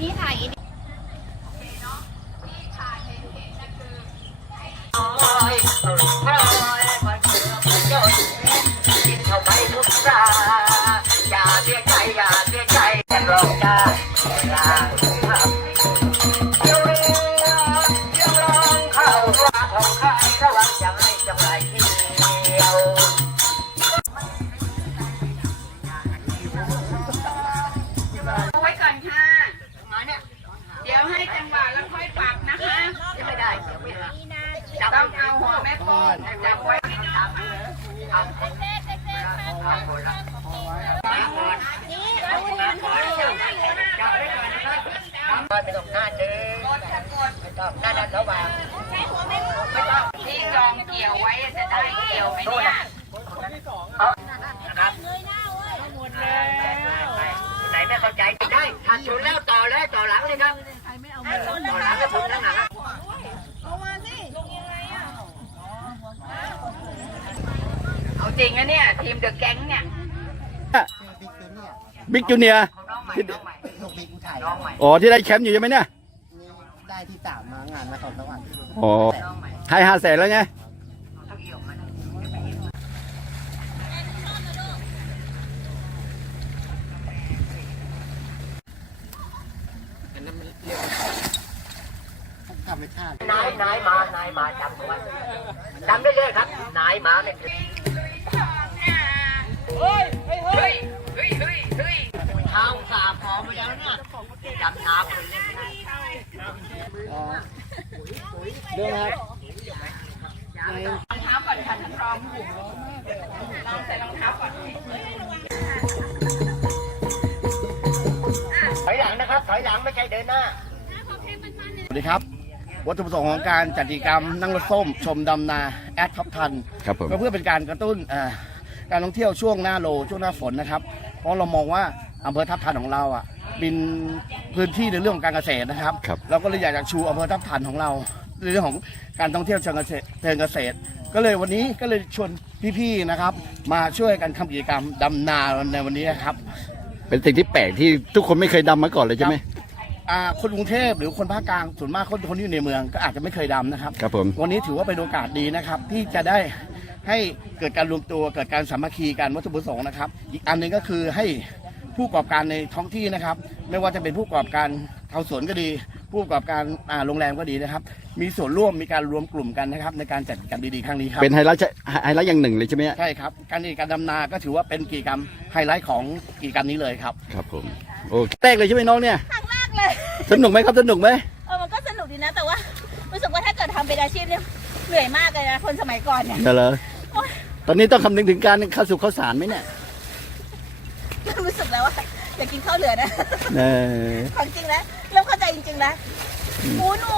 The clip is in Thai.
นี่ค่ะ ม่โป้งจับไว้ไม่ต้องหน้าเดินไม่ต้องหน้าด้านระหว่างที่จองเกี่ยวไว้จะได้เกี่ยวไหมเนี่ยนะครับไหนไม่เข้าใจได้ทันชนแล้วต่อแล้วต่อหลังเลยครับต่อหลังก็ชนข้างหลัง เอา จริงนะเนี่ย ทีมเดอะแก๊งเนี่ยบิ๊กจูเนียร์น้องใหม่น้องใหม่ลูกบิ๊กอุทัยน้องใหม่อ๋อที่ได้แชมป์อยู่ใช่ไหมเนี่ยได้ที่สามมางานมาสองสวรรค์อ๋อให้ห้าแสนแล้วไงเท่าเอี่ยวมันทำไม่พลาดนายนายมานายมาจำเอาไว้จำได้เลยครับ นายมาเนี่ย เลยเล่นไม่ได้เรื่องนะครับรองเท้าก่อนค่ะท่านรองลองใส่รองเท้าก่อนถอยหลังนะครับ ถอยหลังไม่ใช่เดินหน้า สวัสดีครับ วัตถุประสงค์ของการจัดกิจกรรมนั่งรถส้ม ชมดำนาแอดท็อปทันครับผมก็เพื่อเป็นการกระตุ้นเอ่อการท่องเที่ยวช่วงหน้าโลช่วงหน้าฝนนะครับ เพราะเรามองว่าอำเภอทับทันของเราอะ เป็นพื้นที่ในเรื่องของการเกษตรนะครับ ครับเราก็เลยอยากจะชูอำเภอทับทันของเราในเรื่องของการท่องเที่ยวเชิงเกษตรเชิงเกษตร ก็เลยวันนี้ก็เลยชวนพี่ๆนะครับ มาช่วยกันทำกิจกรรมดำนาในวันนี้นะครับ เป็นสิ่งที่แปลกที่ทุกคนไม่เคยดำมาก่อนเลยใช่ไหม อ่าคนกรุงเทพหรือคนภาคกลางส่วนมากคนคนที่อยู่ในเมืองก็อาจจะไม่เคยดำนะครับ ครับผม วันนี้ถือว่าเป็นโอกาสดีนะครับ ที่จะได้ให้เกิดการรวมตัวเกิดการสามัคคีกันวัตถุประสงค์นะครับ อีกอันหนึงก็คือให้ ผู้ประกอบการในท้องที่นะครับ ไม่ว่าจะเป็นผู้ประกอบการชาวสวนก็ดี ผู้ประกอบการอ่าโรงแรมก็ดีนะครับ มีส่วนร่วมมีการรวมกลุ่มกันนะครับ ในการจัดกิจกรรมดีๆครั้งนี้ครับเป็นไฮไลท์ใช่ไฮไลท์อย่างหนึ่งเลยใช่ไหมฮะใช่ครับการกิจกรรมดำนา ก็ถือว่าเป็นกิจกรรมไฮไลท์ของกิจกรรมนี้เลยครับ ครับผมโอเคแรกเลยใช่ไหมน้องเนี่ยครั้งแรกเลย สนุกไหมครับสนุกไหมเออมันก็สนุกดีนะ แต่ว่ารู้สึกว่าถ้าเกิดทำเป็นอาชีพเนี่ยเหนื่อยมากเลยนะคนสมัยก่อนเนี่ยเดี๋ยวเลยโอ๊ย ตอนนี้ต้องคำนึงถึงการเข้าสู่ข้าวสารไหมเนี่ยรู้สึก แล้วว่าอยากกินข้าวเหลือนะเออ ของจริงแล้วเริ่มเข้าใจจริงๆแล้วหมูหนู